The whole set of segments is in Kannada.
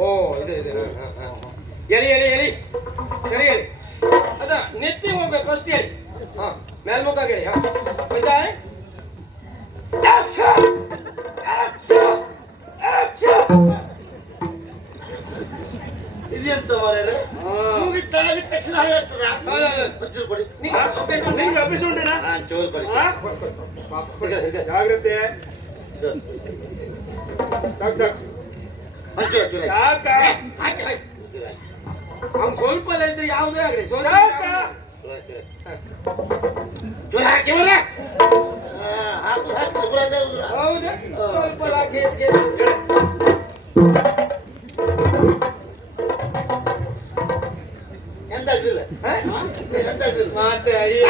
ಓ ಇದೆ ಇದೆ. ಎಲಿ ಎಲಿ ಎಲಿ ಸರಿ ಎಳಿ. ಅದ ನೆತ್ತಿ ಹೋಗ್ಬೇಕು ಅಷ್ಟೇ. ಹಾ ಮೇಲ್ಮುಖ ಹೇಳಿ ಹಾ. ಆಯ್ತಾ? ಮುಗಿತ ಆಗಿದ ತಕ್ಷಣ ಹೇಳ್ತದ ಹೌದು, ಹೌದು. ಒಂಚೂರು ಕೊಡಿ ನಿಂಗೆ ಅಭ್ಯಾಸ ಉಂಟಾ? ನಿಂಗೆ ಅಭ್ಯಾಸ ಉಂಟೇನಾ? ನಾನ್ ಚೂರು ಕೊಡಿ ಹಾ? ಹೀಗೆ, ಹೀಗೆ. ಜಾಗ್ರತೆ ಇದು. ಸಾಕ್ ಸಾಕ್. ಒಂಚೂರು, ಚೂರು. ಸಾಕ? ಆಯ್ತು, ಆಯ್ತು. ಅವ್ನು ಸ್ವಲ್ಪ ಎಲ್ಲ ಇದ್ರೆ ಯಾವುದೇ ಆಗಲಿ ಸ್ವಲ್ಪ ಸಾಕ? ಚೂರು, ಚೂರು. ಚೂರು ಹಾಕಿ ಮಾರ್ರೆ. ಹಾ, ಹಾಕು, ಹಾಕು, ಬರೋದೇ ಉಂಟು. ಹೌದಾ ಸ್ವಲ್ಪ ಹಾಕಿ ಎತ್ತಿ, ಎತ್ತಿ. ಮತ್ತೆ ಅಯ್ಯೋ.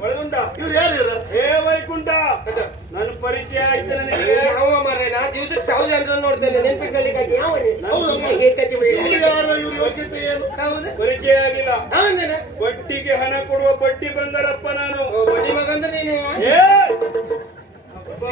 ಒಳಗುಂಟ? ಯಾರು ಏ ವೈಕುಂಠ. ನನ್ನ ಪರಿಚಯ ಆಯ್ತು ನನಗೆ ನಾ ದಿವ್ಸಕ್ಕೆ ಸಾವಿರ ಜನ ನೋಡ್ತೇನೆ ಇವ್ರ ಯೋಗ್ಯತೆ ಏನು ಪರಿಚಯ ಆಗಿಲ್ಲ ಬಟ್ಟಿಗೆ ಹಣ ಕೊಡುವ ಬಟ್ಟಿ ಬಂದರಪ್ಪ ನಾನು ಬಡ್ಡಿ ಮಗ ಅಂದ್ರೆ ನೀನು ಏ ಅಬ್ಬಾ,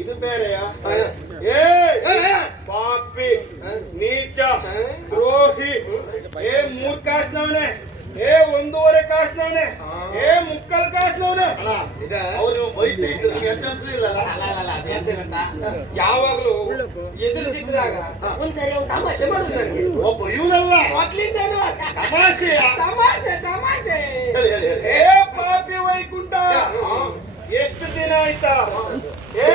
ಇದು ಬೇರೆಯಾ? ಏ. ಪಾಪಿ ನೀಚ. ದ್ರೋಹಿ. ಏ ಮೂರ್ ಕಾಸ್ನವನೆ ಏ ಒಂದೂವರೆ ಕಾಸ್ನವನೆ ಏ ಮುಕ್ಕಲ್ ಕಾಸ್ನವನೆ ಅವ್ರು ಬೈತಾ? ಯಾವಾಗ್ಲೂ ಎದುರು ಸಿಕ್ಕಿದಾಗ ಒಂದ್ಸರಿ ಅವ್ನು ತಮಾಷೆ ಮಾಡುದು ನನಗೆ ಒಬ್ಬ ಇವನಲ್ಲ. ಮೊದ್ಲಿಂದನೂ ತಮಾಷೆ ತಮಾಷೆ. ತಮಾಷೆ ಏ ಎಷ್ಟು ದಿನ ಆಯ್ತಾ? ಏ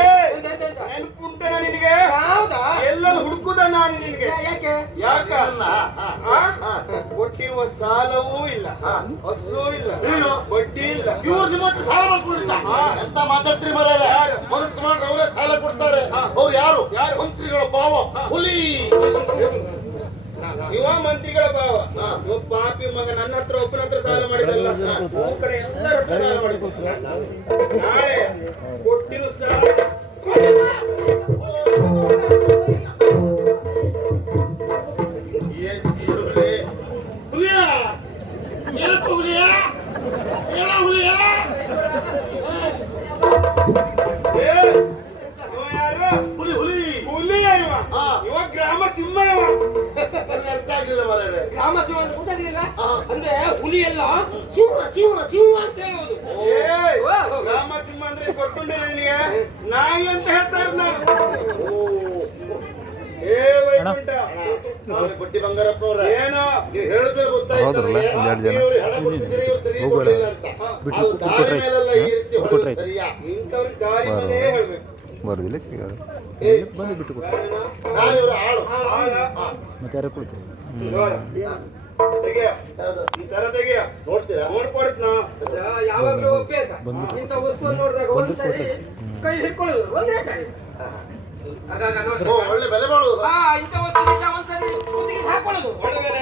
ನೆನ್ಪುಂಟ ನಿನಗೆ? ಎಲ್ಲ ಎಲ್ಲರೂ ಹುಡುಕುದ ನಾನು ನಿನಗೆ. ಯಾಕೆ? ಯಾಕ? ಇದನ್ನ, ಹಾ, ಹಾ, ಆ? ಕೊಟ್ಟಿರುವ ಸಾಲವೂ ಇಲ್ಲ. ಹಾ. ಅಸಲು ಇಲ್ಲ? ಬಡ್ಡಿ ಇಲ್ಲ. ಇವ್ರು ನಿಮ್ಮ ಹತ್ರ ಸಾಲ ಹಾ. ಎಂತ ಮಾತಾಡ್ತೀರಿ ಯಾರು? ಮನಸ್ಸು ಮಾಡ್ರೆ ಅವರೇ ಸಾಲ ಕೊಡ್ತಾರೆ. ಹಾ. ಅವ್ರು ಯಾರು? ಯಾರು? ಮಂತ್ರಿಗಳ ಪಾವ. ಹುಲಿ. ಇವ ಮಂತ್ರಿಗಳ ಭಾವ. ಇವ ಪಾಪಿ ಮಗ ನನ್ನ ಹತ್ರ ಒಬ್ಬನ ಹತ್ರ ಸಾಲ ಮಾಡಿದಲ್ಲ. ಕಡೆ ಎಲ್ಲರ ಹತ್ರ ಸಾಲ ನಾಳೆ ಕೊಟ್ಟಿರು ಹುಲಿ ಹುಲಿ. ಹುಲಿಯ ಇವ. ಹಾ. ಇವ ಗ್ರಾಮ ಸಿಂಹ ಇವ ನನಗೆ ಅರ್ಥ ಆಗ್ಲಿಲ್ಲ ಮರ್ಯಾರೆ ಗ್ರಾಮ ಶಿವ ಅಂತ ಗೊತ್ತಾಗ್ಲಿಲ್ಲ ಹಾ. ಅಂದ್ರೆ ಹುಲಿ ಎಲ್ಲ ಶಿವ ಶಿವ ಶಿವ ಅಂತ ಹೇಳುವುದು ಏ ಗ್ರಾಮ ಸಿಂಹ ಅಂದ್ರೆ ಗೊತ್ತುಂಟೆ ನಿನಗೆ ನಾಯಿ ಅಂತ ಹೇಳ್ತಾರೆ ನಾನು ಏ ವೈಕುಂಠ ಅವ್ರಿಗೆ ಬಡ್ಡಿ ಬಂಗಾರಪ್ಪ ಅವ್ರೆ ಏನೋ ನೀವು ಹೇಳ್ಬೇಕು ಗೊತ್ತಾಯ್ತು ಹೌದ್ರಲ್ಲ, ನನಗೆ. ಒಂದೆರಡು ಜನ. ಇವ್ರು ಹಣ ಕೊಟ್ಟಿದ್ದೀರಿ, ಇವ್ರು ತೆರಿಗೆ ಹೋಗೋಣ. ಕೊಡ್ಲಿಲ್ಲ ಅಂತ. ಬಿಟ್ರು, ಅದು ದಾರಿ ಕೊಟ್ರೆ ಮೇಲೆಲ್ಲ ಈ ರೀತಿ ಕೊಟ್ರೆ ಹೊಡೆದು ಆಯ್ತು. ಸರಿಯಾ ಇಂಥವ್ರಿಗೆ ದಾರಿ ಮನೆ ಹೇಳ್ಬೇಕು ಬರೋದಿಲ್ಲ ಏ, ಬಂದು ಬಿಟ್ಟು ಕೊಡು ಯಾರೇನ? ನಾನು ಇವ್ರ ಆಳು ಆಳ? ಮತ್ತೆ ಯಾರು ಕೊಡ್ತೇವೆ ನೋಡ. ತೆಗೆಯ. ಈ ತರ ತೆಗೆಯ ನೋಡ್ತೀರಾ ನೋಡ್ಕೊಡ್ತ್ನಾ ಯಾ- ಯಾವಾಗ್ಲೂ ಅಭ್ಯಾಸ ಇಂಥ ನೋಡಿದಾಗ ಒಂದ್ಸರಿ ಕೈ ಹಿಡ್ಕೊಳ್ಳೋದು ಒಂದೇ ಸರಿ ಆಗಾಗ ಓ, ಒಳ್ಳೆ ಬೆಲೆ ಇಂಥ ಹಾಕೊಳ್ಳೋದು ಒಳಗಡೆ